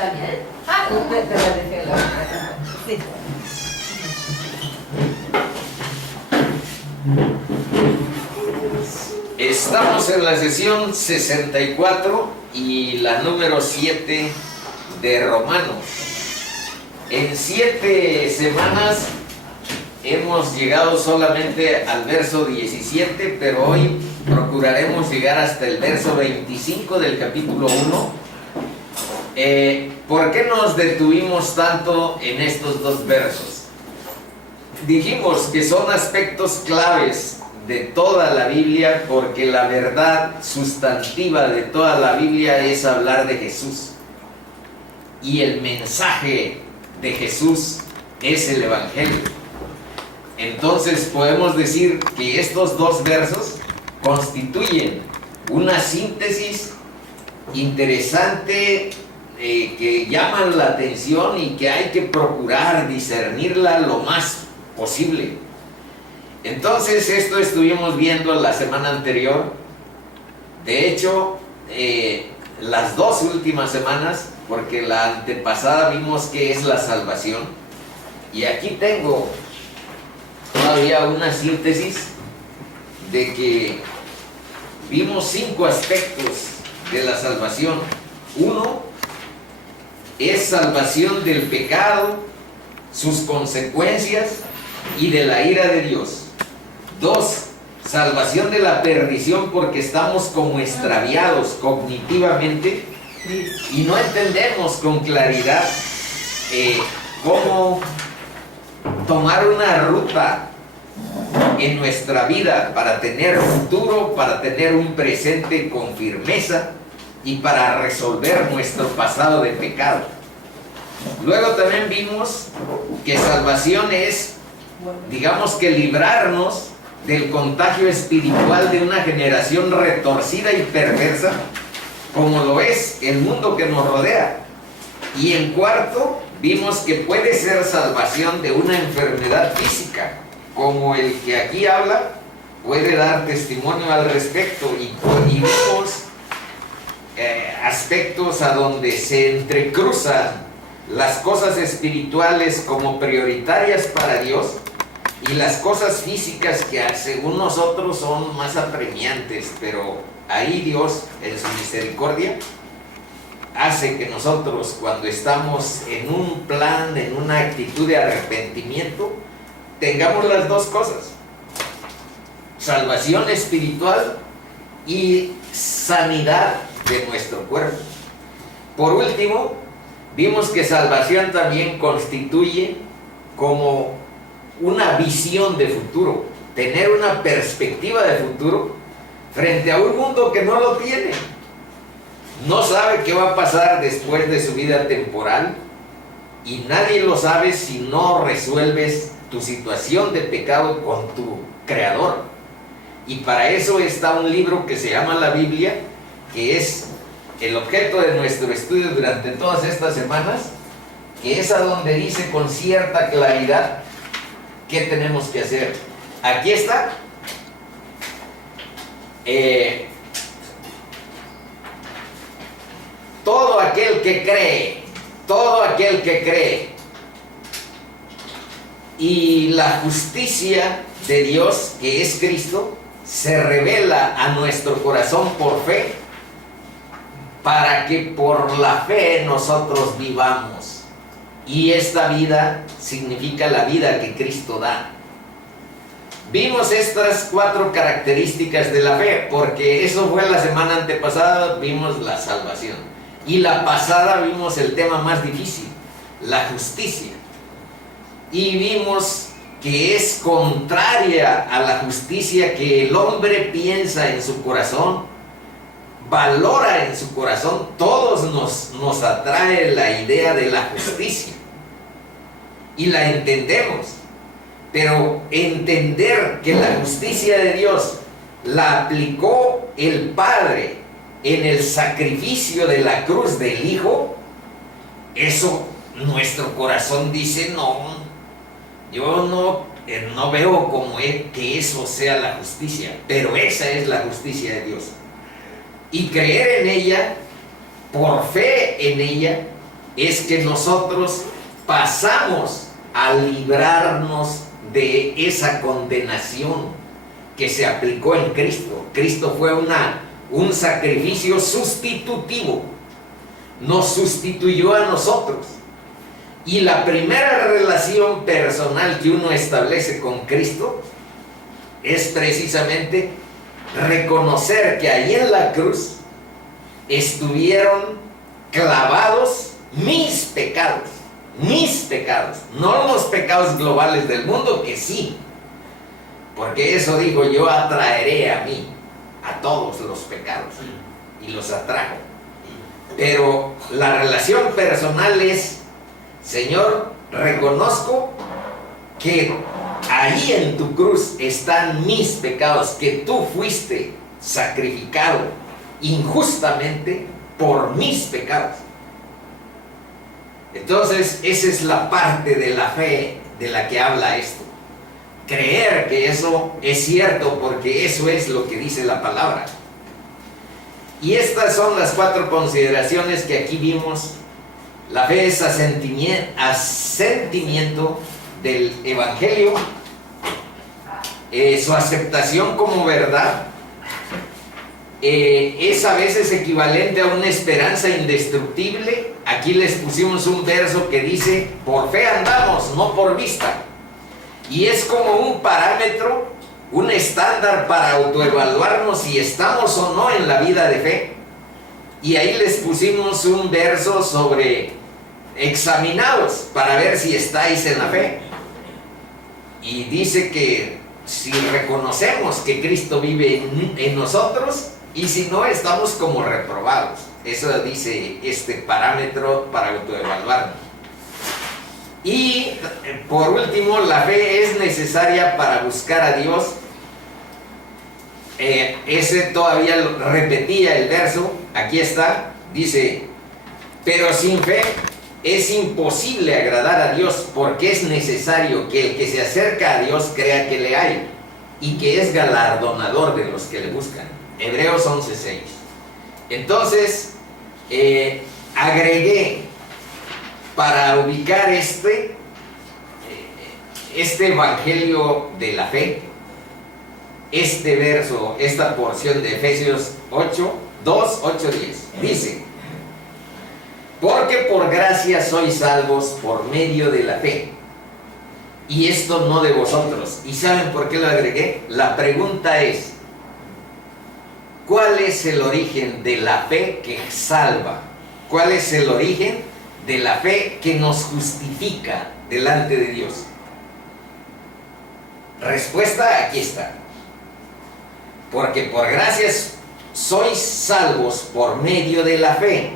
también. Usted te la dejé la sí. Estamos en la sesión 64 y la número 7 de Romanos. En 7 semanas hemos llegado solamente al verso 17, pero hoy procuraremos llegar hasta el verso 25 del capítulo 1. ¿Por qué nos detuvimos tanto en estos dos versos? Dijimos que son aspectos claves de toda la Biblia, porque la verdad sustantiva de toda la Biblia es hablar de Jesús. Y el mensaje de Jesús es el Evangelio. Entonces podemos decir que estos dos versos constituyen una síntesis interesante que llaman la atención y que hay que procurar discernirla lo más posible. Entonces esto estuvimos viendo la semana anterior. De hecho, las dos últimas semanas, porque la antepasada vimos que es la salvación, y aquí tengo todavía una síntesis de que vimos 5 aspectos de la salvación. 1 es salvación del pecado, sus consecuencias y de la ira de Dios. 2, salvación de la perdición, porque estamos como extraviados cognitivamente y no entendemos con claridad cómo tomar una ruta en nuestra vida para tener futuro, para tener un presente con firmeza y para resolver nuestro pasado de pecado. Luego también vimos que salvación es, digamos, que librarnos del contagio espiritual de una generación retorcida y perversa, como lo es el mundo que nos rodea. Y en cuarto, vimos que puede ser salvación de una enfermedad física, como el que aquí habla puede dar testimonio al respecto, y vimos aspectos a donde se entrecruzan las cosas espirituales como prioritarias para Dios y las cosas físicas que según nosotros son más apremiantes, pero ahí Dios en su misericordia hace que nosotros, cuando estamos en un plan, en una actitud de arrepentimiento, tengamos las dos cosas: salvación espiritual y sanidad de nuestro cuerpo. Por último, vimos que salvación también constituye como una visión de futuro, tener una perspectiva de futuro frente a un mundo que no lo tiene. No sabe qué va a pasar después de su vida temporal, y nadie lo sabe si no resuelves tu situación de pecado con tu Creador. Y para eso está un libro que se llama la Biblia, que es el objeto de nuestro estudio durante todas estas semanas, que es a donde dice con cierta claridad qué tenemos que hacer. Aquí está. Todo aquel que cree, y la justicia de Dios, que es Cristo, se revela a nuestro corazón por fe, para que por la fe nosotros vivamos. Y esta vida significa la vida que Cristo da. Vimos estas 4 características de la fe, porque eso fue la semana antepasada, vimos la salvación. Y la pasada vimos el tema más difícil, la justicia. Y vimos que es contraria a la justicia que el hombre piensa en su corazón, valora en su corazón. Todos nos atrae la idea de la justicia y la entendemos, pero entender que la justicia de Dios la aplicó el Padre en el sacrificio de la cruz del Hijo, eso nuestro corazón dice: no, yo no veo como que eso sea la justicia, pero esa es la justicia de Dios. Y creer en ella, por fe en ella, es que nosotros pasamos a librarnos de esa condenación que se aplicó en Cristo. Cristo fue un sacrificio sustitutivo, nos sustituyó a nosotros. Y la primera relación personal que uno establece con Cristo es precisamente reconocer que ahí en la cruz estuvieron clavados mis pecados, no los pecados globales del mundo, que sí, porque eso digo, yo atraeré a mí a todos los pecados, y los atrajo. Pero la relación personal es: Señor, reconozco que ahí en tu cruz están mis pecados, que tú fuiste sacrificado injustamente por mis pecados. Entonces, esa es la parte de la fe de la que habla esto. Creer que eso es cierto, porque eso es lo que dice la palabra. Y estas son las 4 consideraciones que aquí vimos. La fe es asentimiento del Evangelio, su aceptación como verdad, es a veces equivalente a una esperanza indestructible. Aquí les pusimos un verso que dice: por fe andamos, no por vista. Y es como un parámetro, un estándar para autoevaluarnos si estamos o no en la vida de fe. Y ahí les pusimos un verso sobre examinados para ver si estáis en la fe. Y dice que si reconocemos que Cristo vive en nosotros, y si no, estamos como reprobados. Eso dice este parámetro para autoevaluarnos. Y por último, la fe es necesaria para buscar a Dios. Ese todavía repetía el verso. Aquí está, dice: pero sin fe es imposible agradar a Dios, porque es necesario que el que se acerca a Dios crea que le hay y que es galardonador de los que le buscan. Hebreos 11:6. Entonces, agregué para ubicar este evangelio de la fe, este verso, esta porción de Efesios 2:8-10. Dice: porque por gracia sois salvos por medio de la fe, y esto no de vosotros. ¿Y saben por qué lo agregué? La pregunta es: ¿cuál es el origen de la fe que salva? ¿Cuál es el origen de la fe que nos justifica delante de Dios? Respuesta, aquí está: porque por gracias sois salvos por medio de la fe,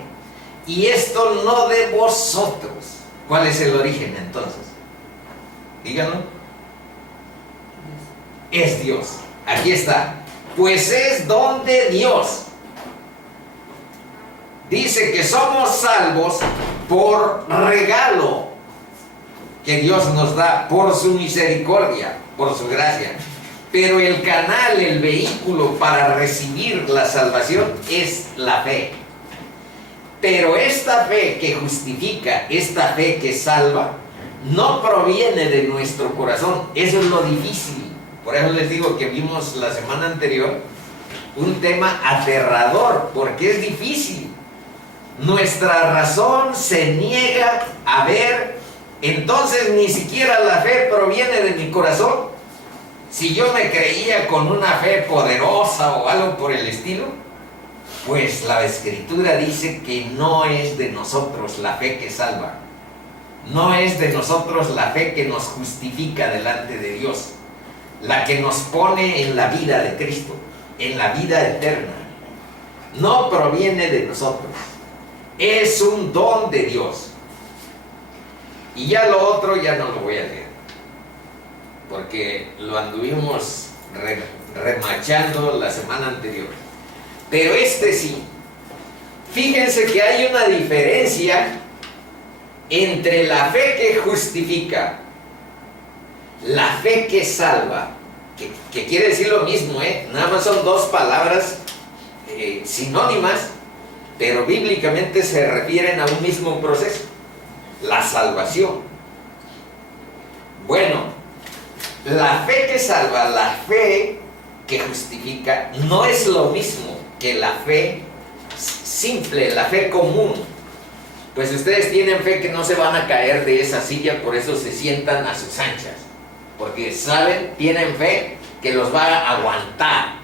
y esto no de vosotros. ¿Cuál es el origen entonces? Díganlo. Es Dios. Aquí está: pues es don de Dios. Dice que somos salvos por regalo que Dios nos da, por su misericordia, por su gracia. Pero el canal, el vehículo para recibir la salvación es la fe. Pero esta fe que justifica, esta fe que salva, no proviene de nuestro corazón. Eso es lo difícil. Por eso les digo que vimos la semana anterior un tema aterrador, porque es difícil. Nuestra razón se niega a ver. Entonces ni siquiera la fe proviene de mi corazón. Si yo me creía con una fe poderosa o algo por el estilo, pues la Escritura dice que no es de nosotros la fe que salva. No es de nosotros la fe que nos justifica delante de Dios, la que nos pone en la vida de Cristo, en la vida eterna. No proviene de nosotros. Es un don de Dios. Y ya lo otro ya no lo voy a leer, porque lo anduvimos remachando la semana anterior. Pero este sí. Fíjense que hay una diferencia entre la fe que justifica, la fe que salva, que quiere decir lo mismo, nada más son dos palabras sinónimas, pero bíblicamente se refieren a un mismo proceso, la salvación. Bueno, la fe que salva, la fe que justifica, no es lo mismo que la fe simple, la fe común. Pues ustedes tienen fe que no se van a caer de esa silla, por eso se sientan a sus anchas, porque saben, tienen fe que los va a aguantar.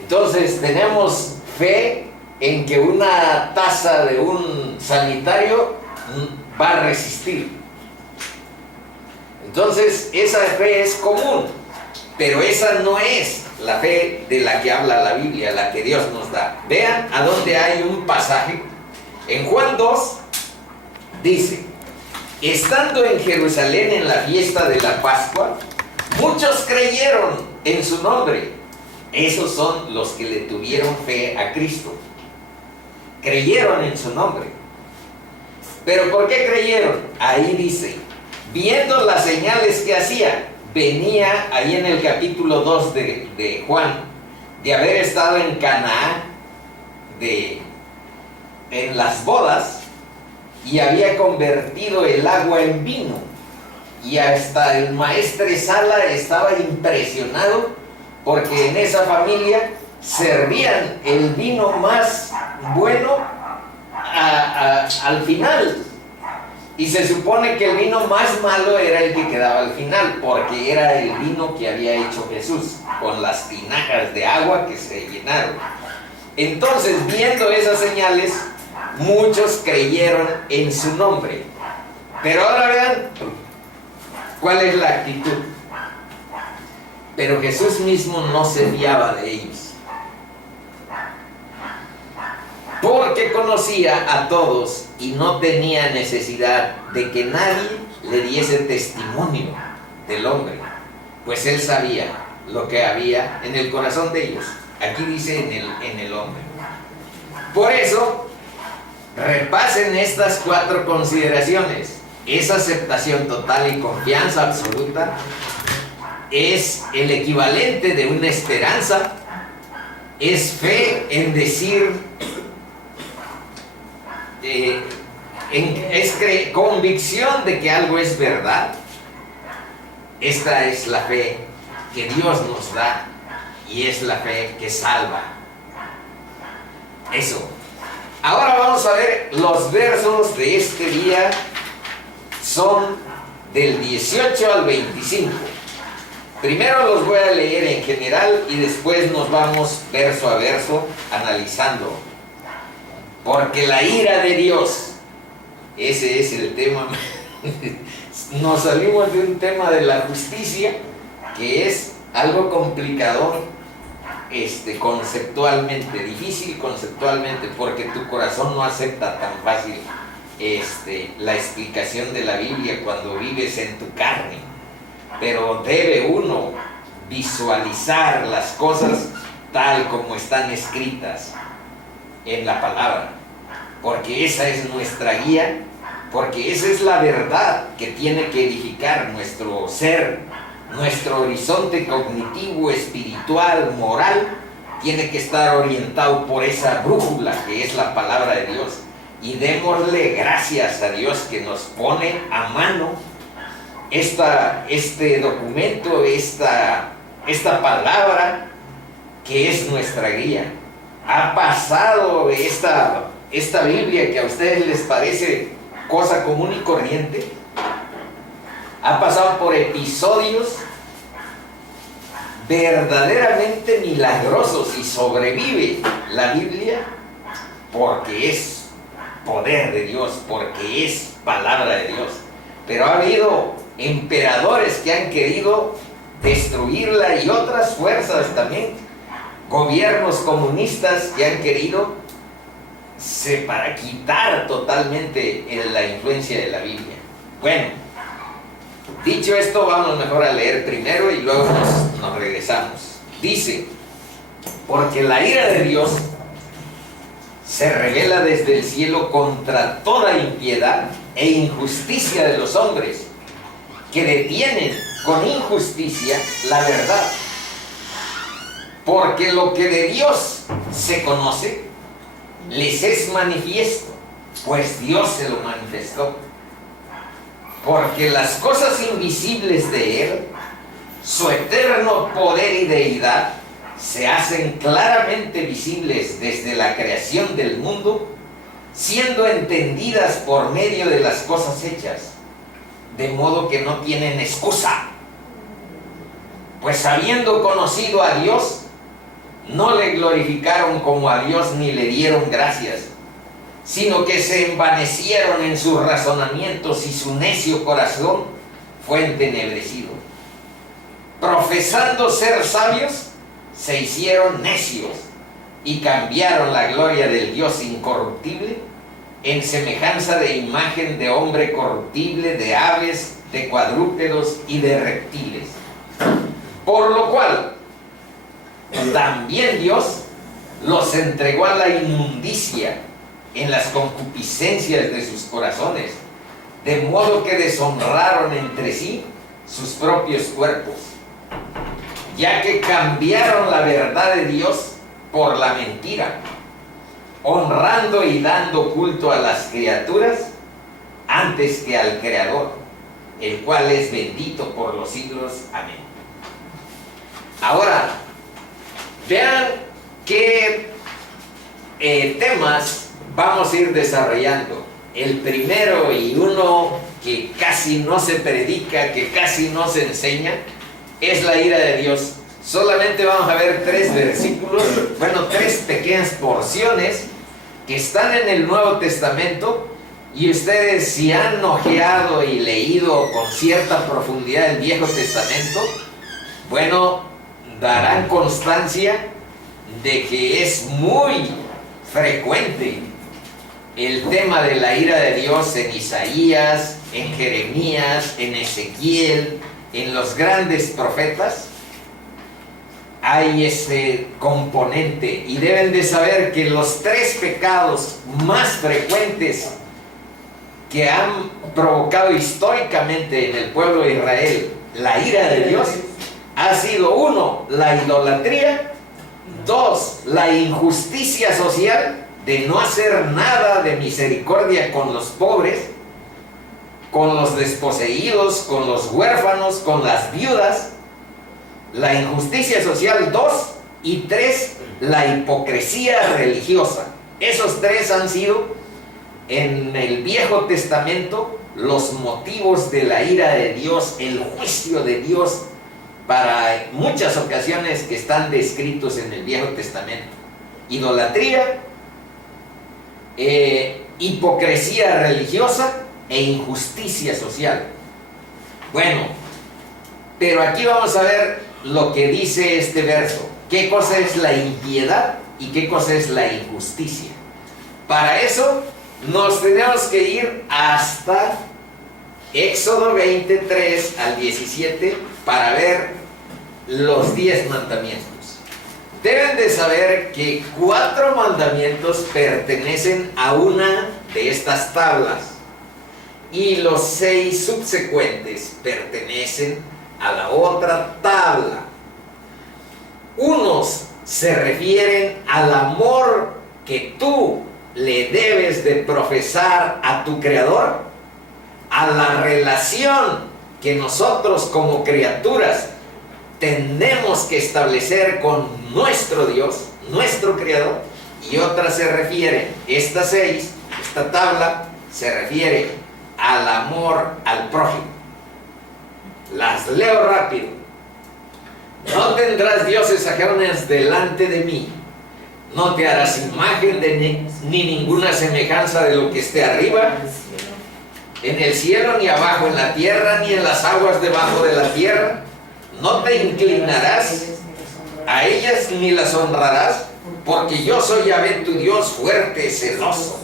Entonces tenemos fe en que una taza de un sanitario va a resistir. Entonces esa fe es común, pero esa no es la fe de la que habla la Biblia, la que Dios nos da. Vean a dónde hay un pasaje. En Juan 2 dice: estando en Jerusalén en la fiesta de la Pascua, muchos creyeron en su nombre. Esos son los que le tuvieron fe a Cristo. Creyeron en su nombre. ¿Pero por qué creyeron? Ahí dice, viendo las señales que hacía. Venía ahí en el capítulo 2 de Juan, de haber estado en Canaán, en las bodas, y había convertido el agua en vino. Y hasta el maestresala estaba impresionado, porque en esa familia servían el vino más bueno al final. Y se supone que el vino más malo era el que quedaba al final, porque era el vino que había hecho Jesús, con las tinajas de agua que se llenaron. Entonces, viendo esas señales, muchos creyeron en su nombre. Pero ahora vean cuál es la actitud. Pero Jesús mismo no se fiaba de ellos, porque conocía a todos y no tenía necesidad de que nadie le diese testimonio del hombre, pues él sabía lo que había en el corazón de ellos. Aquí dice en el hombre. Por eso, repasen estas 4 consideraciones. Es aceptación total y confianza absoluta. Es el equivalente de una esperanza. Es fe en decir, es convicción de que algo es verdad. Esta es la fe que Dios nos da y es la fe que salva. Eso. Ahora vamos a ver los versos de este día. Son del 18 al 25. Primero los voy a leer en general y después nos vamos verso a verso analizando. Porque la ira de Dios, ese es el tema. Nos salimos de un tema de la justicia que es algo complicador, conceptualmente, difícil conceptualmente, porque tu corazón no acepta tan fácil la explicación de la Biblia cuando vives en tu carne. Pero debe uno visualizar las cosas tal como están escritas en la palabra, porque esa es nuestra guía, porque esa es la verdad que tiene que edificar nuestro ser, nuestro horizonte cognitivo, espiritual, moral, tiene que estar orientado por esa brújula que es la palabra de Dios. Y démosle gracias a Dios que nos pone a mano este documento, esta palabra que es nuestra guía. Ha pasado esta Biblia que a ustedes les parece cosa común y corriente, ha pasado por episodios verdaderamente milagrosos y sobrevive la Biblia porque es poder de Dios, porque es palabra de Dios. Pero ha habido emperadores que han querido destruirla y otras fuerzas también, gobiernos comunistas que han querido quitar totalmente la influencia de la Biblia. Bueno, dicho esto, vamos mejor a leer primero y luego nos regresamos. Dice: porque la ira de Dios se revela desde el cielo contra toda impiedad e injusticia de los hombres, que detienen con injusticia la verdad. Porque lo que de Dios se conoce les es manifiesto, pues Dios se lo manifestó. Porque las cosas invisibles de Él, su eterno poder y deidad, se hacen claramente visibles desde la creación del mundo, siendo entendidas por medio de las cosas hechas, de modo que no tienen excusa. Pues habiendo conocido a Dios, no le glorificaron como a Dios ni le dieron gracias, sino que se envanecieron en sus razonamientos y su necio corazón fue entenebrecido. Profesando ser sabios, se hicieron necios y cambiaron la gloria del Dios incorruptible en semejanza de imagen de hombre corruptible, de aves, de cuadrúpedos y de reptiles. Por lo cual, también Dios los entregó a la inmundicia en las concupiscencias de sus corazones, de modo que deshonraron entre sí sus propios cuerpos, ya que cambiaron la verdad de Dios por la mentira, honrando y dando culto a las criaturas antes que al Creador, el cual es bendito por los siglos. Amén. Ahora, vean qué temas vamos a ir desarrollando. El primero, y uno que casi no se predica, que casi no se enseña, es la ira de Dios. Solamente vamos a ver 3 versículos, bueno, 3 pequeñas porciones que están en el Nuevo Testamento, y ustedes, si han ojeado y leído con cierta profundidad el Viejo Testamento, bueno, darán constancia de que es muy frecuente el tema de la ira de Dios en Isaías, en Jeremías, en Ezequiel, en los grandes profetas. Hay ese componente, y deben de saber que los 3 pecados más frecuentes que han provocado históricamente en el pueblo de Israel la ira de Dios ha sido: 1, la idolatría; 2, la injusticia social, de no hacer nada de misericordia con los pobres, con los desposeídos, con los huérfanos, con las viudas. La injusticia social, 2, y 3, la hipocresía religiosa. Esos 3 han sido en el Viejo Testamento los motivos de la ira de Dios, el juicio de Dios, para muchas ocasiones que están descritos en el Viejo Testamento: idolatría, hipocresía religiosa e injusticia social. Bueno, pero aquí vamos a ver lo que dice este verso: qué cosa es la impiedad y qué cosa es la injusticia. Para eso nos tenemos que ir hasta Éxodo 23 al 17 para ver los 10 mandamientos. Deben de saber que 4 mandamientos pertenecen a una de estas tablas, y los 6 subsecuentes pertenecen a la otra tabla. Unos se refieren al amor que tú le debes de profesar a tu Creador, a la relación que nosotros como criaturas tenemos que establecer con nuestro Dios, nuestro Creador, y otras se refieren, estas 6, esta tabla se refiere al amor al prójimo. Las leo rápido. No tendrás dioses ajenos delante de mí. No te harás imagen de ni ninguna semejanza de lo que esté arriba en el cielo, ni abajo en la tierra, ni en las aguas debajo de la tierra. No te inclinarás a ellas ni las honrarás, porque yo soy Yahvé tu Dios, fuerte, celoso.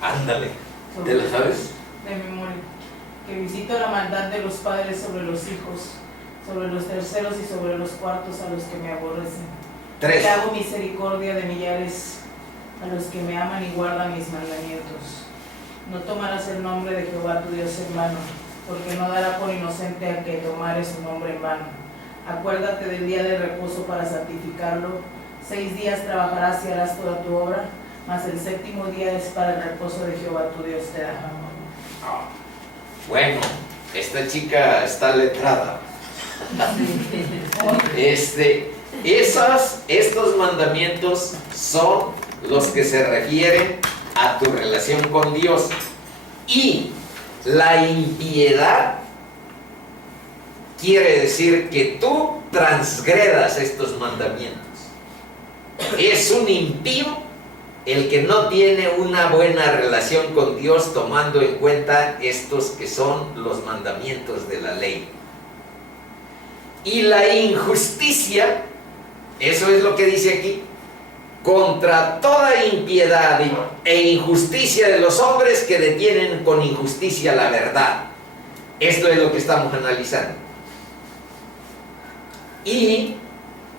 Ándale, ¿te lo sabes? De memoria. Que visito la maldad de los padres sobre los hijos, sobre los terceros y sobre los cuartos a los que me aborrecen. 3. Que hago misericordia de millares a los que me aman y guardan mis mandamientos. No tomarás el nombre de Jehová tu Dios en vano, porque no dará por inocente a que tomare su nombre en vano. Acuérdate del día de reposo para santificarlo. 6 días trabajarás y harás toda tu obra, mas el séptimo día es para el reposo de Jehová tu Dios te da. Bueno, esta chica está letrada. Estos mandamientos son los que se refieren a tu relación con Dios. Y la impiedad quiere decir que tú transgredas estos mandamientos. Es un impío el que no tiene una buena relación con Dios, tomando en cuenta estos que son los mandamientos de la ley. Y la injusticia, eso es lo que dice aquí, contra toda impiedad e injusticia de los hombres que detienen con injusticia la verdad. Esto es lo que estamos analizando. Y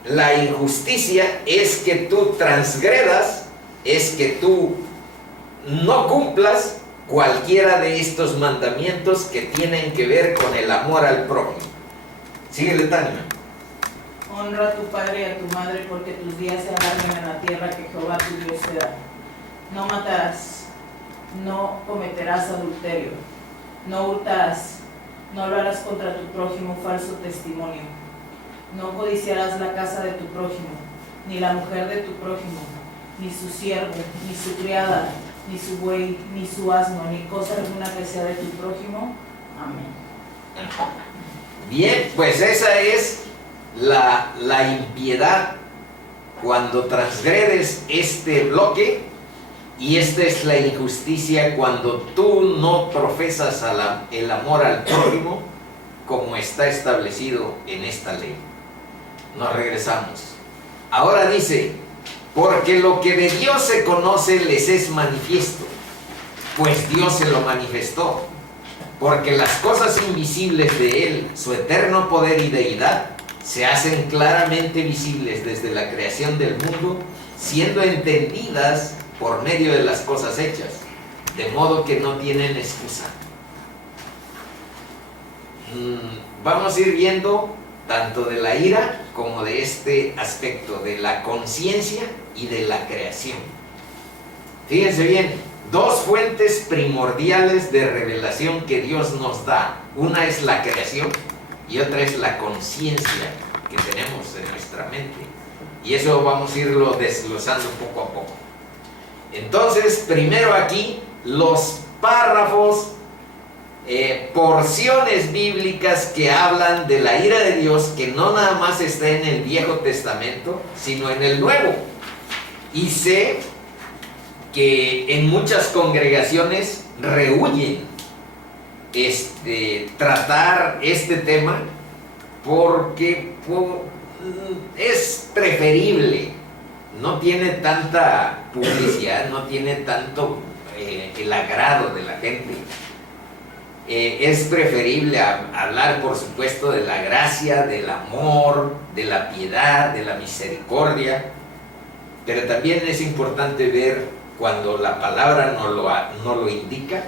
la injusticia es que tú transgredas, es que tú no cumplas cualquiera de estos mandamientos que tienen que ver con el amor al prójimo. Síguele, Tania. Honra a tu padre y a tu madre, porque tus días se alarguen en la tierra que Jehová tu Dios te da. No matarás, no cometerás adulterio, no hurtarás, no hablarás contra tu prójimo falso testimonio, no codiciarás la casa de tu prójimo, ni la mujer de tu prójimo, ni su siervo, ni su criada, ni su buey, ni su asno, ni cosa alguna que sea de tu prójimo. Amén. Bien, pues esa es la impiedad cuando transgredes este bloque, y esta es la injusticia cuando tú no profesas el amor al prójimo como está establecido en esta ley. Nos regresamos. Ahora dice, porque lo que de Dios se conoce les es manifiesto, pues Dios se lo manifestó, porque las cosas invisibles de Él, su eterno poder y deidad, se hacen claramente visibles desde la creación del mundo, siendo entendidas por medio de las cosas hechas, de modo que no tienen excusa. Vamos a ir viendo tanto de la ira como de este aspecto de la conciencia y de la creación. Fíjense bien, dos fuentes primordiales de revelación que Dios nos da. Una es la creación y otra es la conciencia que tenemos en nuestra mente. Y eso vamos a irlo desglosando poco a poco. Entonces, primero aquí, los párrafos, porciones bíblicas que hablan de la ira de Dios, que no nada más está en el Viejo Testamento, sino en el Nuevo. Y sé que en muchas congregaciones rehúyen tratar este tema porque es preferible, no tiene tanta publicidad, no tiene tanto el agrado de la gente. Es preferible hablar, por supuesto, de la gracia, del amor, de la piedad, de la misericordia, pero también es importante ver, cuando la palabra no lo indica,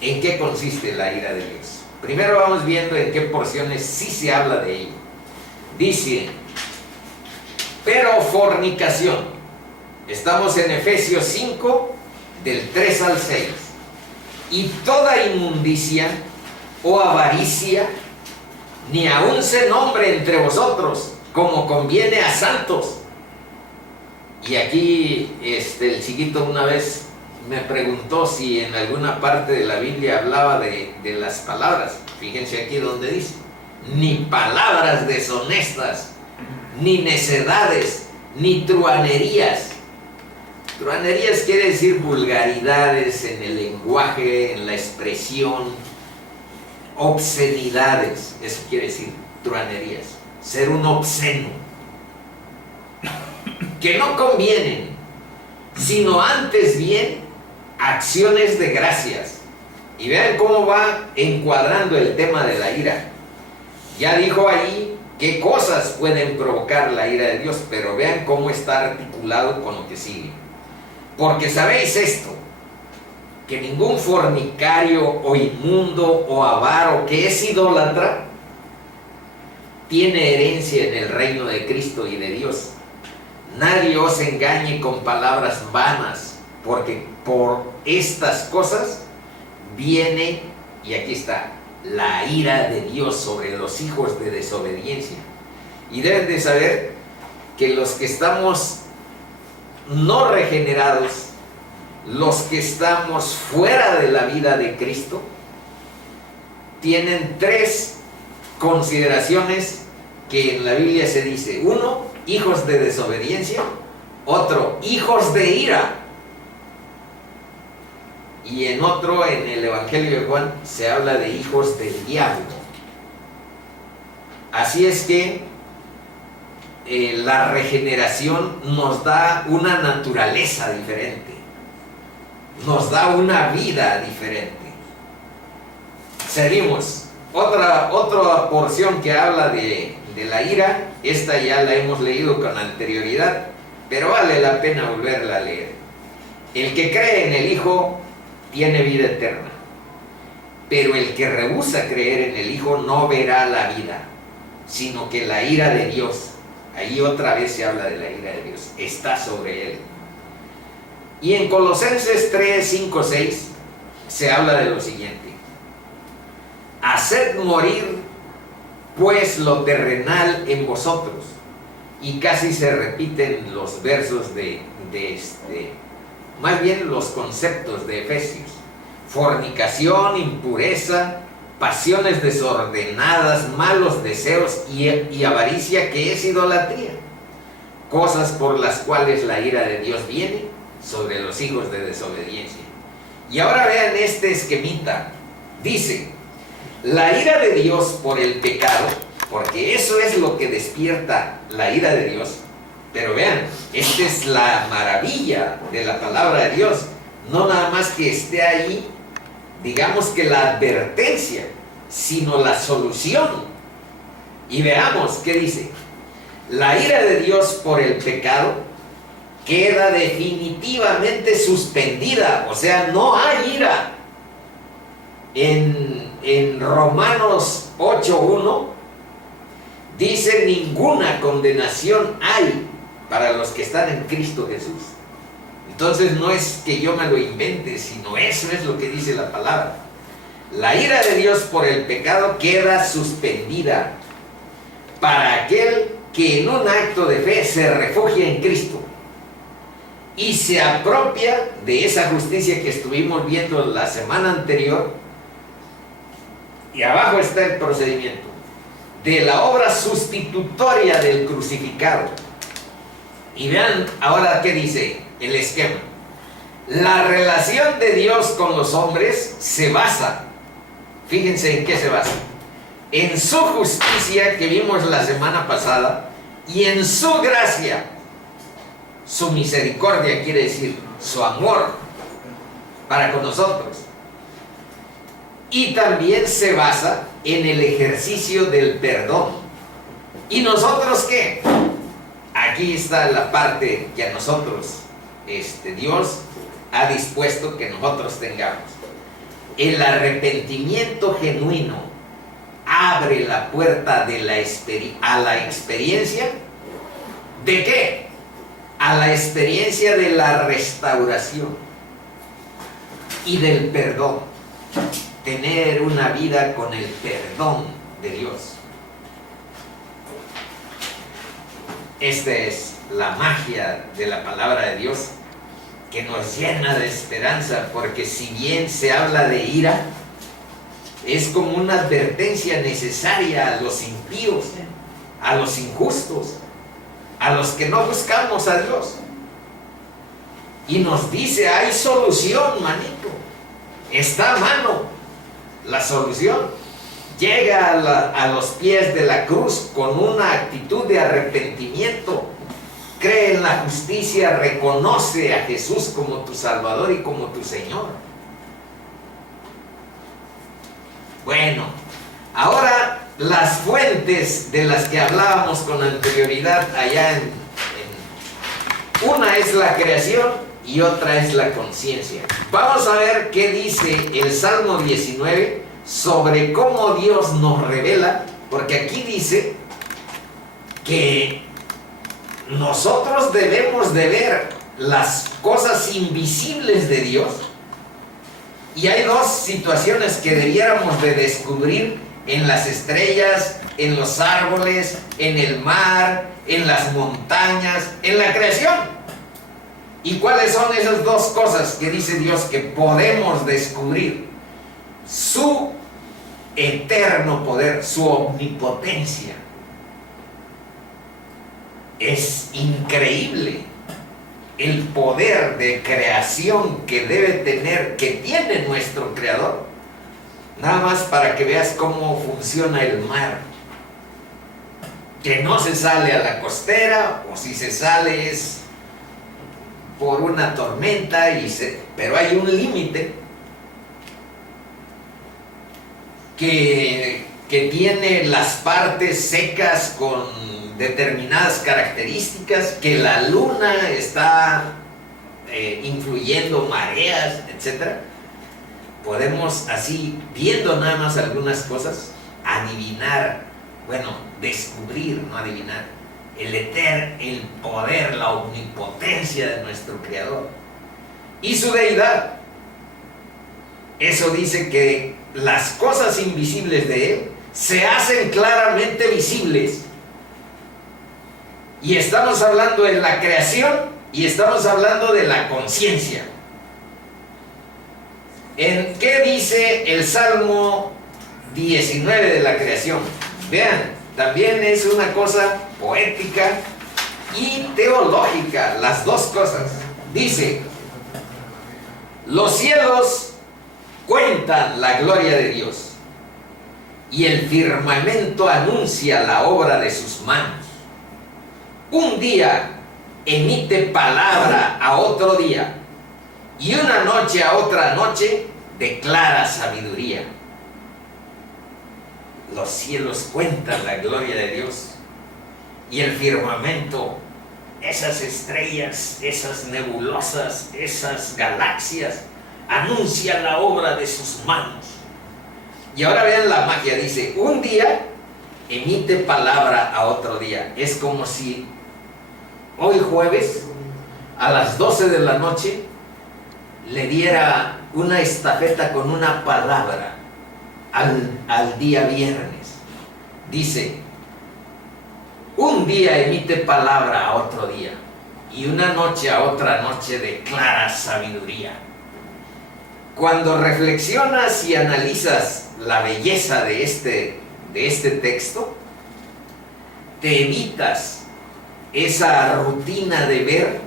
en qué consiste la ira de Dios. Primero vamos viendo en qué porciones sí se habla de ello. Dice, pero fornicación. Estamos en Efesios 5, del 3 al 6. Y toda inmundicia o avaricia, ni aun se nombre entre vosotros, como conviene a santos. Y aquí el chiquito una vez me preguntó si en alguna parte de la Biblia hablaba de las palabras. Fíjense aquí donde dice, ni palabras deshonestas, ni necedades, ni truanerías. Truanerías quiere decir vulgaridades en el lenguaje, en la expresión, obscenidades, eso quiere decir truanerías, ser un obsceno, que no convienen, sino antes bien acciones de gracias. Y vean cómo va encuadrando el tema de la ira. Ya dijo ahí qué cosas pueden provocar la ira de Dios, pero vean cómo está articulado con lo que sigue. Porque sabéis esto, que ningún fornicario o inmundo o avaro que es idólatra tiene herencia en el reino de Cristo y de Dios. nadie os engañe con palabras vanas, porque por estas cosas viene, y aquí está, la ira de Dios sobre los hijos de desobediencia. Y deben de saber que los que estamos no regenerados, los que estamos fuera de la vida de Cristo, tienen tres consideraciones que en la Biblia se dice. Uno, hijos de desobediencia. Otro, hijos de ira. Y en otro, en el Evangelio de Juan, se habla de hijos del diablo. Así es que la regeneración nos da una naturaleza diferente, nos da una vida diferente. Seguimos. Otra porción que habla de la ira, esta ya la hemos leído con anterioridad, pero vale la pena volverla a leer. El que cree en el Hijo tiene vida eterna, pero el que rehúsa creer en el Hijo no verá la vida, sino que la ira de Dios, ahí otra vez se habla de la ira de Dios, está sobre él. Y en Colosenses 3, 5, 6 se habla de lo siguiente: haced morir pues lo terrenal en vosotros. Y casi se repiten los versos más bien los conceptos de Efesios: fornicación, impureza, pasiones desordenadas, malos deseos y avaricia, que es idolatría, cosas por las cuales la ira de Dios viene sobre los hijos de desobediencia. Y ahora vean este esquemita. Dice: la ira de Dios por el pecado, porque eso es lo que despierta la ira de Dios. Pero vean, esta es la maravilla de la palabra de Dios. No nada más que esté ahí, digamos que la advertencia, sino la solución. Y veamos qué dice: la ira de Dios por el pecado queda definitivamente suspendida. O sea, no hay ira. En Romanos 8:1 dice: ninguna condenación hay para los que están en Cristo Jesús. Entonces no es que yo me lo invente, sino eso es lo que dice la palabra. La ira de Dios por el pecado queda suspendida para aquel que en un acto de fe se refugia en Cristo y se apropia de esa justicia que estuvimos viendo la semana anterior. Y abajo está el procedimiento de la obra sustitutoria del crucificado. Y vean ahora qué dice el esquema. La relación de Dios con los hombres se basa, fíjense en qué se basa: en su justicia, que vimos la semana pasada, y en su gracia. Su misericordia quiere decir su amor para con nosotros. Y también se basa en el ejercicio del perdón. ¿Y nosotros qué? Aquí está la parte que a nosotros Dios ha dispuesto que nosotros tengamos. El arrepentimiento genuino abre la puerta a la experiencia ¿de qué? A la experiencia de la restauración y del perdón. Tener una vida con el perdón de Dios. Esta es la magia de la palabra de Dios, que nos llena de esperanza, porque si bien se habla de ira, es como una advertencia necesaria a los impíos, a los injustos, a los que no buscamos a Dios. Y nos dice: hay solución, manito, está a mano. La solución llega a los pies de la cruz con una actitud de arrepentimiento. Cree en la justicia, reconoce a Jesús como tu Salvador y como tu Señor. Bueno, ahora las fuentes de las que hablábamos con anterioridad allá una es la creación y otra es la conciencia. Vamos a ver qué dice el Salmo 19 sobre cómo Dios nos revela, porque aquí dice que nosotros debemos de ver las cosas invisibles de Dios. Y hay dos situaciones que debiéramos de descubrir en las estrellas, en los árboles, en el mar, en las montañas, en la creación. ¿Y cuáles son esas dos cosas que dice Dios que podemos descubrir? Su eterno poder, su omnipotencia. Es increíble el poder de creación que debe tener, que tiene nuestro Creador. Nada más para que veas cómo funciona el mar. Que no se sale a la costera, o si se sale es por una tormenta, pero hay un límite que tiene las partes secas con determinadas características, que la luna está influyendo mareas, etc. Podemos así, viendo nada más algunas cosas, adivinar, bueno, descubrir, no adivinar, el poder, la omnipotencia de nuestro Creador y su deidad. Eso dice que las cosas invisibles de Él se hacen claramente visibles. Y estamos hablando de la creación y estamos hablando de la conciencia. ¿En qué dice el Salmo 19 de la creación? Vean, también es una cosa poética y teológica, las dos cosas. Dice: los cielos cuentan la gloria de Dios, y el firmamento anuncia la obra de sus manos. Un día emite palabra a otro día, y una noche a otra noche declara sabiduría. Los cielos cuentan la gloria de Dios, y el firmamento, esas estrellas, esas nebulosas, esas galaxias, anuncia la obra de sus manos. Y ahora vean la magia, dice: un día emite palabra a otro día. Es como si hoy jueves a las 12 de la noche le diera una estafeta con una palabra al día viernes. Dice: un día emite palabra a otro día, y una noche a otra noche declara sabiduría. Cuando reflexionas y analizas la belleza de este texto, te evitas esa rutina de ver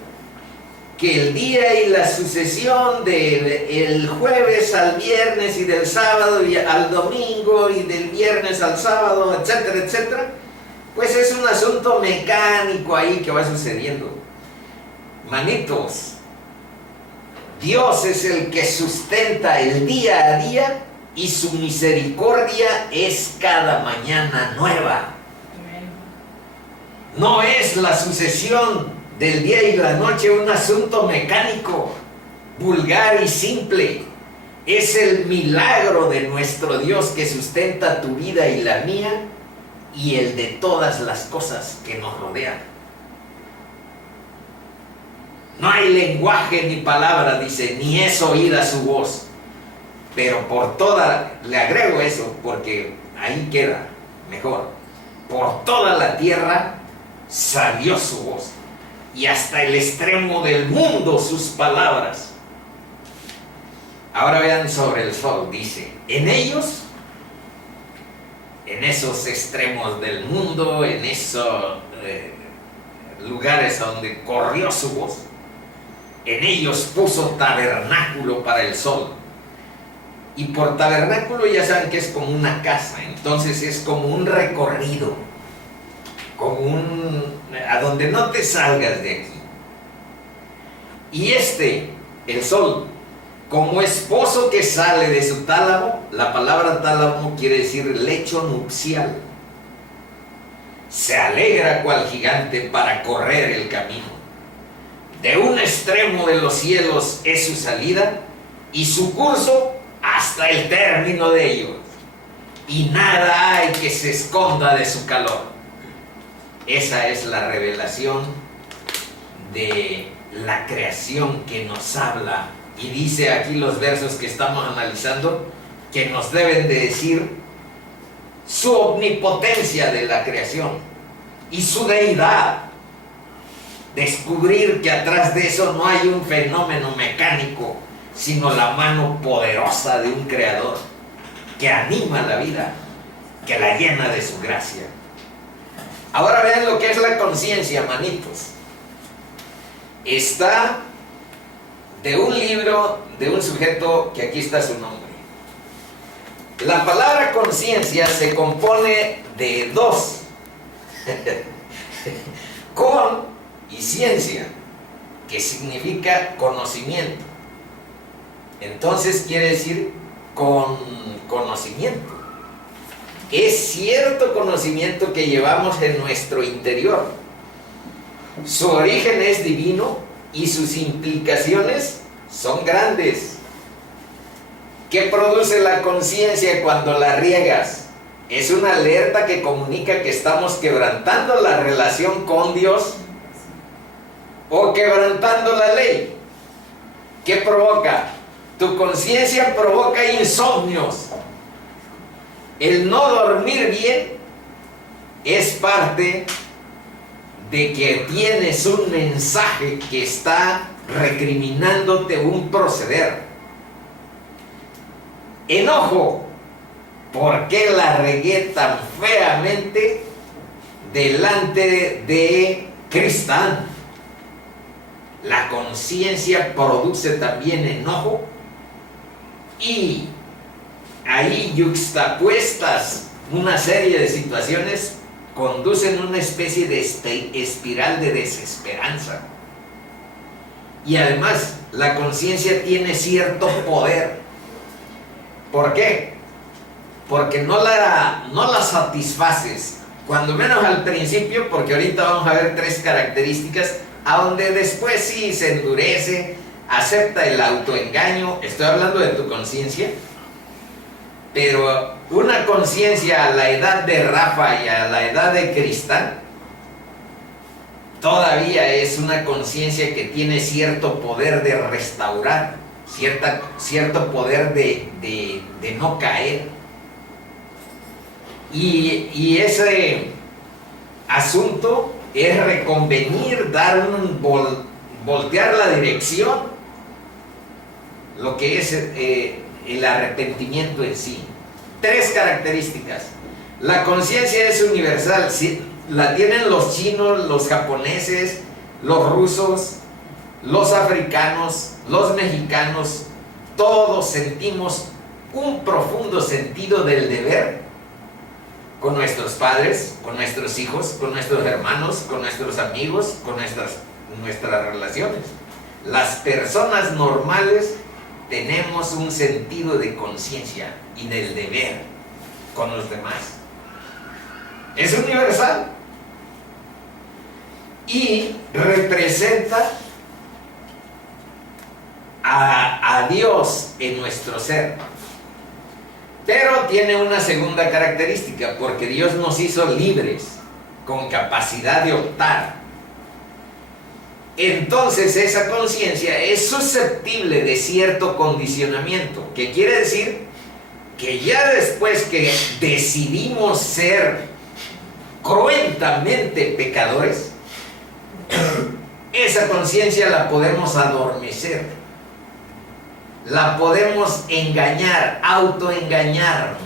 que el día y la sucesión del jueves al viernes y del sábado al domingo y del viernes al sábado, etcétera, etcétera, pues es un asunto mecánico ahí que va sucediendo. Manitos, Dios es el que sustenta el día a día, y su misericordia es cada mañana nueva. No es la sucesión del día y la noche un asunto mecánico, vulgar y simple. Es el milagro de nuestro Dios que sustenta tu vida y la mía, y el de todas las cosas que nos rodean. No hay lenguaje ni palabra, dice, ni es oída su voz. Pero por toda, le agrego eso porque ahí queda mejor. Por toda la tierra salió su voz, y hasta el extremo del mundo sus palabras. Ahora vean sobre el sol, dice: en ellos, en esos extremos del mundo, en esos lugares donde corrió su voz, en ellos puso tabernáculo para el sol. Y por tabernáculo ya saben que es como una casa, entonces es como un recorrido, como a donde no te salgas de aquí. Y el sol, como esposo que sale de su tálamo, la palabra tálamo quiere decir lecho nupcial, se alegra cual gigante para correr el camino. De un extremo de los cielos es su salida, y su curso hasta el término de ellos, y nada hay que se esconda de su calor. Esa es la revelación de la creación que nos habla, y dice aquí los versos que estamos analizando, que nos deben de decir su omnipotencia de la creación y su deidad. Descubrir que atrás de eso no hay un fenómeno mecánico, sino la mano poderosa de un creador que anima la vida, que la llena de su gracia. Ahora vean lo que es la conciencia, manitos. Está de un libro de un sujeto que aquí está su nombre. La palabra conciencia se compone de dos, con y ciencia, que significa conocimiento. Entonces quiere decir con conocimiento. Es cierto conocimiento que llevamos en nuestro interior. Su origen es divino y sus implicaciones son grandes. ¿Qué produce la conciencia cuando la riegas? Es una alerta que comunica que estamos quebrantando la relación con Dios o quebrantando la ley. ¿Qué provoca? Tu conciencia provoca insomnios. El no dormir bien es parte de que tienes un mensaje que está recriminándote un proceder. Enojo. ¿Por qué la regué tan feamente delante de Cristán? La conciencia produce también enojo, y ahí yuxtapuestas una serie de situaciones conducen una especie de espiral de desesperanza. Y además la conciencia tiene cierto poder. ¿Por qué? Porque no la satisfaces, cuando menos al principio, porque ahorita vamos a ver tres características, a donde después sí se endurece, acepta el autoengaño. Estoy hablando de tu conciencia, pero una conciencia a la edad de Rafa y a la edad de Cristán todavía es una conciencia que tiene cierto poder de restaurar, cierto poder de no caer. Y ese asunto es reconvenir, dar voltear la dirección, lo que es el arrepentimiento en sí. Tres características. La conciencia es universal, la tienen los chinos, los japoneses, los rusos, los africanos, los mexicanos. Todos sentimos un profundo sentido del deber con nuestros padres, con nuestros hijos, con nuestros hermanos, con nuestros amigos, con nuestras relaciones. Las personas normales tenemos un sentido de conciencia y del deber con los demás. Es universal y representa a Dios en nuestro ser. Pero tiene una segunda característica, porque Dios nos hizo libres, con capacidad de optar. Entonces esa conciencia es susceptible de cierto condicionamiento, que quiere decir que ya después que decidimos ser cruentamente pecadores, esa conciencia la podemos adormecer. La podemos engañar, autoengañarnos,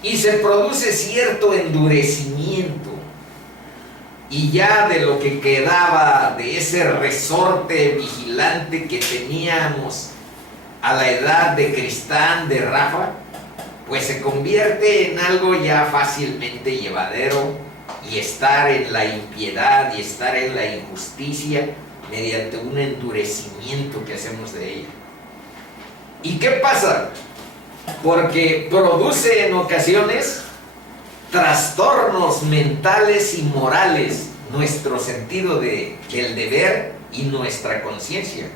y se produce cierto endurecimiento, y ya de lo que quedaba de ese resorte vigilante que teníamos a la edad de Cristán, de Rafa, pues se convierte en algo ya fácilmente llevadero, y estar en la impiedad y estar en la injusticia mediante un endurecimiento que hacemos de ella. ¿Y qué pasa? Porque produce en ocasiones trastornos mentales y morales nuestro sentido del deber y nuestra conciencia.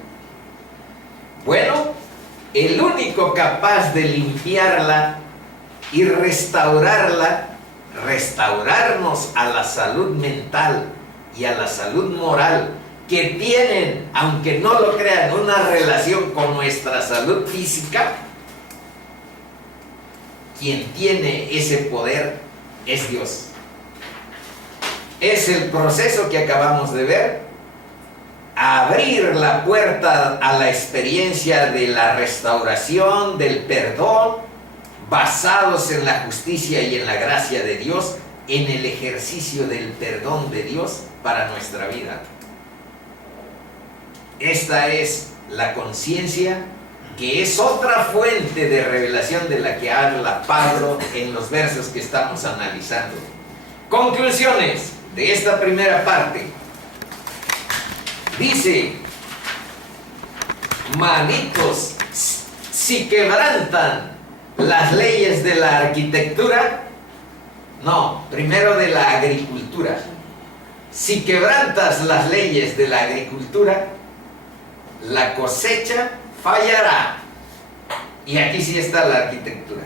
Bueno, el único capaz de limpiarla y restaurarla, restaurarnos a la salud mental y a la salud moral que tienen, aunque no lo crean, una relación con nuestra salud física, quien tiene ese poder es Dios. Es el proceso que acabamos de ver, abrir la puerta a la experiencia de la restauración, del perdón, basados en la justicia y en la gracia de Dios, en el ejercicio del perdón de Dios para nuestra vida. Esta es la conciencia, que es otra fuente de revelación de la que habla Pablo en los versos que estamos analizando. Conclusiones de esta primera parte. Dice: malditos si quebrantan las leyes de la arquitectura. No, primero de la agricultura. Si quebrantas las leyes de la agricultura, la cosecha fallará. Y aquí sí está la arquitectura.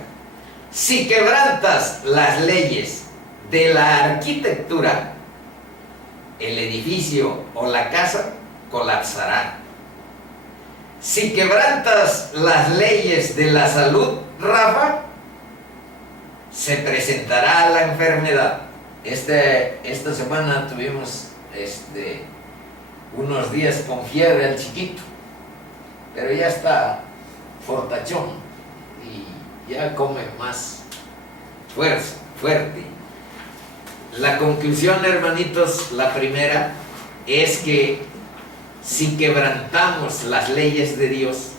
Si quebrantas las leyes de la arquitectura, el edificio o la casa colapsará. Si quebrantas las leyes de la salud, Rafa, se presentará la enfermedad. Esta semana tuvimos unos días con fiebre al chiquito, pero ya está fortachón y ya come más fuerte. La conclusión, hermanitos, la primera es que si quebrantamos las leyes de Dios,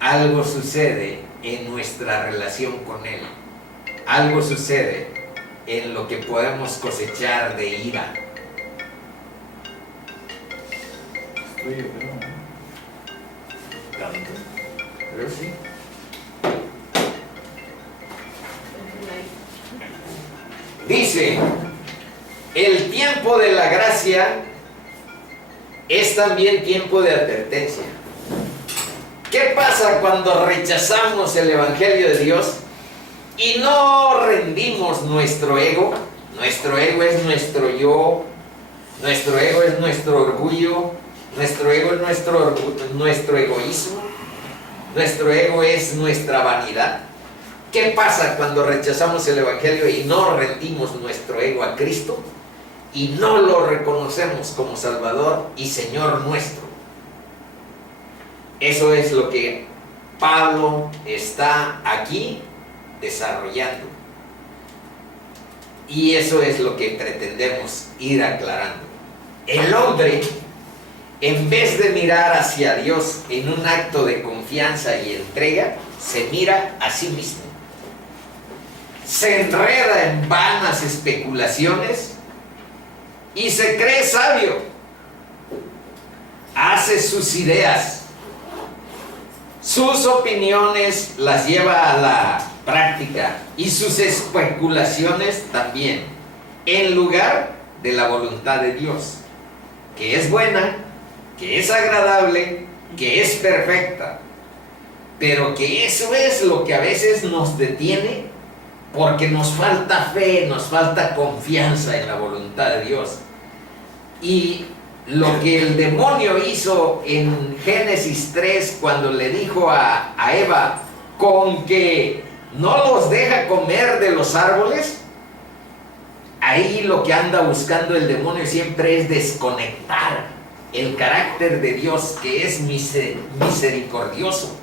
algo sucede en nuestra relación con Él. Algo sucede en lo que podemos cosechar de ira. Oye, Pero sí. Dice: el tiempo de la gracia es también tiempo de advertencia. ¿Qué pasa cuando rechazamos el Evangelio de Dios y no rendimos nuestro ego? Nuestro ego es nuestro yo, nuestro ego es nuestro orgullo, nuestro ego es nuestro egoísmo, nuestro ego es nuestra vanidad. ¿Qué pasa cuando rechazamos el Evangelio y no rendimos nuestro ego a Cristo y no lo reconocemos como Salvador y Señor nuestro? Eso es lo que Pablo está aquí desarrollando. Y eso es lo que pretendemos ir aclarando. El hombre, en vez de mirar hacia Dios en un acto de confianza y entrega, se mira a sí mismo. Se enreda en vanas especulaciones y se cree sabio. Hace sus ideas, sus opiniones las lleva a la práctica y sus especulaciones también, en lugar de la voluntad de Dios, que es buena, que es agradable, que es perfecta, pero que eso es lo que a veces nos detiene porque nos falta fe, nos falta confianza en la voluntad de Dios. Y lo que el demonio hizo en Génesis 3 cuando le dijo a Eva, con que no los deja comer de los árboles, ahí lo que anda buscando el demonio siempre es desconectar el carácter de Dios, que es misericordioso,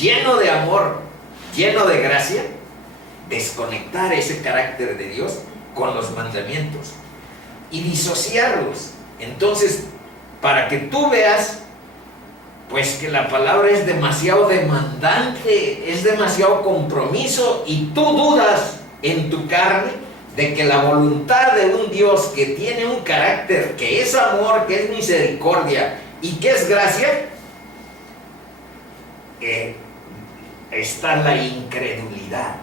lleno de amor, lleno de gracia, desconectar ese carácter de Dios con los mandamientos y disociarlos. Entonces, para que tú veas, pues que la palabra es demasiado demandante, es demasiado compromiso, y tú dudas en tu carne de que la voluntad de un Dios que tiene un carácter, que es amor, que es misericordia y que es gracia, está la incredulidad.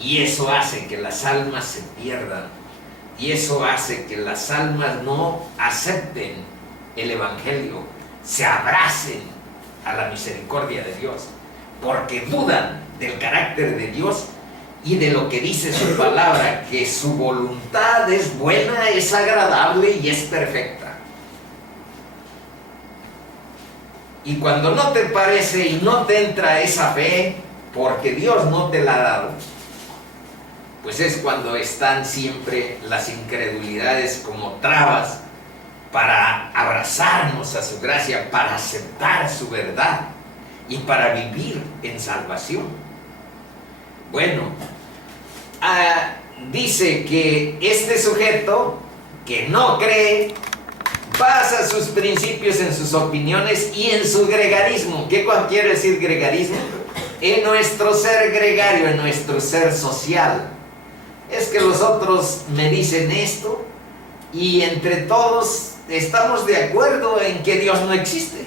Y eso hace que las almas se pierdan. Y eso hace que las almas no acepten el Evangelio, se abracen a la misericordia de Dios, porque dudan del carácter de Dios y de lo que dice su palabra, que su voluntad es buena, es agradable y es perfecta. Y cuando no te parece y no te entra esa fe, porque Dios no te la ha dado, pues es cuando están siempre las incredulidades como trabas para abrazarnos a su gracia, para aceptar su verdad y para vivir en salvación. Bueno, dice que este sujeto que no cree basa sus principios en sus opiniones y en su gregarismo. ¿Qué quiere decir gregarismo? En nuestro ser gregario, en nuestro ser social. Es que los otros me dicen esto y entre todos estamos de acuerdo en que Dios no existe.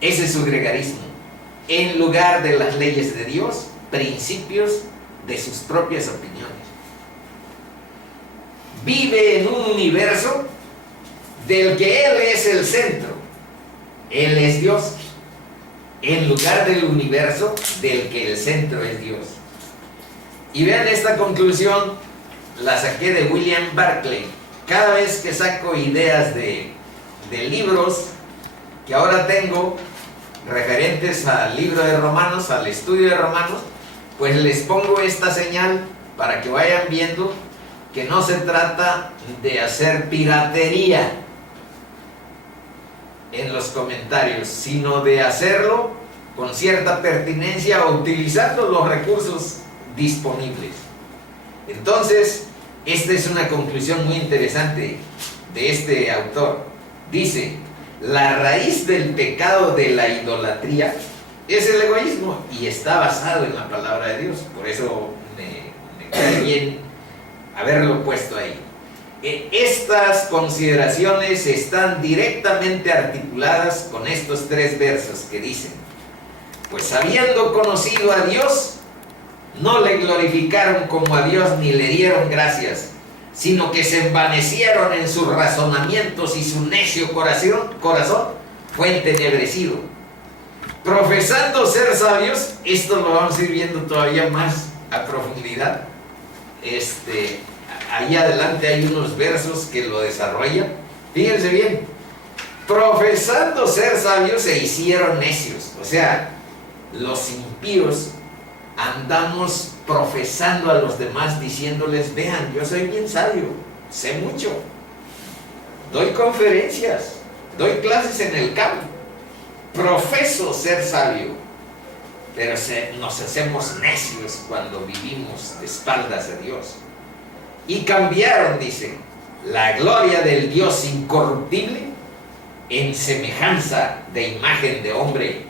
Ese es su gregarismo. En lugar de las leyes de Dios, principios de sus propias opiniones. Vive en un universo del que Él es el centro. Él es Dios. En lugar del universo del que el centro es Dios. Y vean esta conclusión, la saqué de William Barclay. Cada vez que saco ideas de libros que ahora tengo referentes al libro de Romanos, al estudio de Romanos, pues les pongo esta señal para que vayan viendo que no se trata de hacer piratería en los comentarios, sino de hacerlo con cierta pertinencia o utilizando los recursos disponibles. Entonces, esta es una conclusión muy interesante de este autor. Dice: la raíz del pecado de la idolatría es el egoísmo y está basado en la palabra de Dios. Por eso me cae bien haberlo puesto ahí. Estas consideraciones están directamente articuladas con estos 3 versos que dicen: pues habiendo conocido a Dios, no le glorificaron como a Dios ni le dieron gracias, sino que se envanecieron en sus razonamientos y su necio corazón fue entenebrecido. Profesando ser sabios, esto lo vamos a ir viendo todavía más a profundidad. Ahí adelante hay unos versos que lo desarrollan. Fíjense bien. Profesando ser sabios se hicieron necios. O sea, los impíos andamos profesando a los demás, diciéndoles: vean, yo soy bien sabio, sé mucho, doy conferencias, doy clases en el campo, profeso ser sabio, pero nos hacemos necios cuando vivimos de espaldas a Dios. Y cambiaron, dice, la gloria del Dios incorruptible en semejanza de imagen de hombre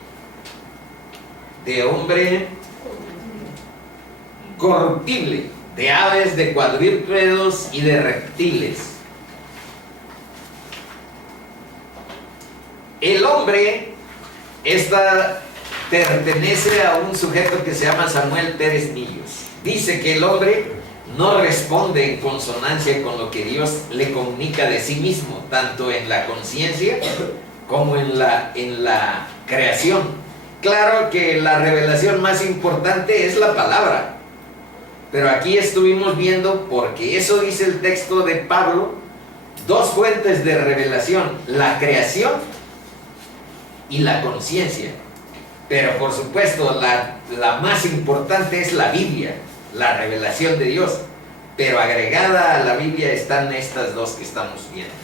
corruptible, de aves, de cuadrúpedos y de reptiles. El hombre pertenece a un sujeto que se llama Samuel Pérez Millos. Dice que el hombre no responde en consonancia con lo que Dios le comunica de sí mismo, tanto en la conciencia como en la creación. Claro que la revelación más importante es la palabra. Pero aquí estuvimos viendo, porque eso dice el texto de Pablo, 2 fuentes de revelación: la creación y la conciencia. Pero por supuesto, la más importante es la Biblia, la revelación de Dios. Pero agregada a la Biblia están estas 2 que estamos viendo.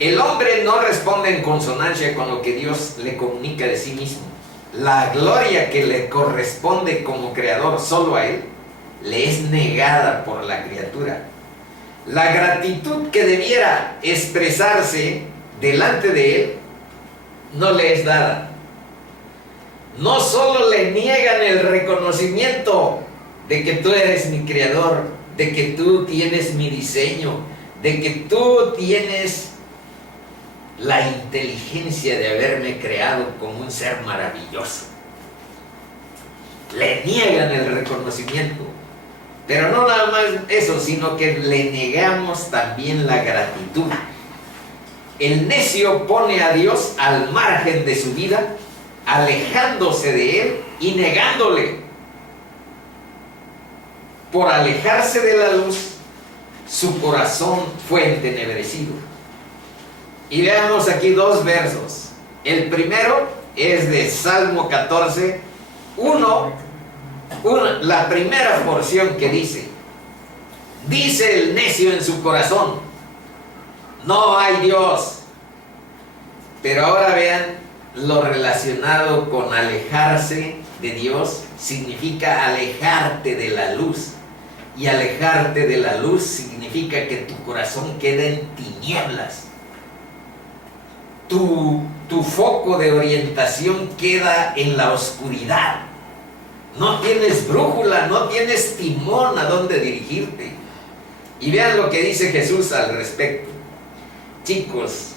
El hombre no responde en consonancia con lo que Dios le comunica de sí mismo. La gloria que le corresponde como creador solo a Él le es negada por la criatura. La gratitud que debiera expresarse delante de Él no le es dada. No solo le niegan el reconocimiento de que tú eres mi creador, de que tú tienes mi diseño, de que tú tienes la inteligencia de haberme creado como un ser maravilloso. Le niegan el reconocimiento. Pero no nada más eso, sino que le negamos también la gratitud. El necio pone a Dios al margen de su vida, alejándose de Él y negándole por alejarse de la luz, su corazón fue entenebrecido. Y veamos aquí dos versos. El primero es de Salmo 14, la primera porción que dice: dice el necio en su corazón, no hay Dios. Pero ahora vean lo relacionado con alejarse de Dios. Significa alejarte de la luz. Y alejarte de la luz significa que tu corazón queda en tinieblas. Tu foco de orientación queda en la oscuridad. No tienes brújula, no tienes timón a dónde dirigirte. Y vean lo que dice Jesús al respecto. Chicos,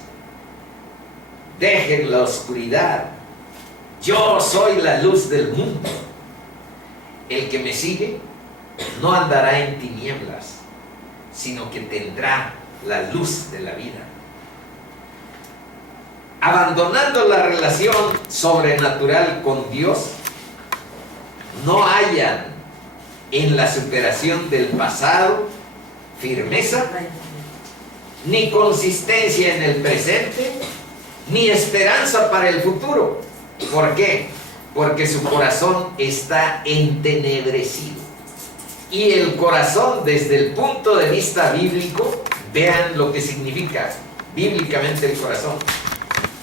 dejen la oscuridad. Yo soy la luz del mundo. El que me sigue no andará en tinieblas, sino que tendrá la luz de la vida. Abandonando la relación sobrenatural con Dios, no hallan en la superación del pasado firmeza, ni consistencia en el presente, ni esperanza para el futuro. ¿Por qué? Porque su corazón está entenebrecido. Y el corazón, desde el punto de vista bíblico, vean lo que significa bíblicamente el corazón.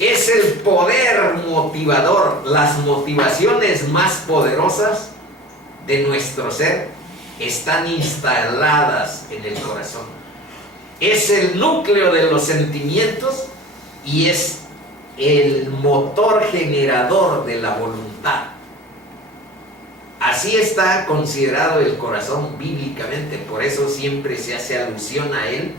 Es el poder motivador, las motivaciones más poderosas de nuestro ser están instaladas en el corazón. Es el núcleo de los sentimientos y es el motor generador de la voluntad. Así está considerado el corazón bíblicamente, por eso siempre se hace alusión a él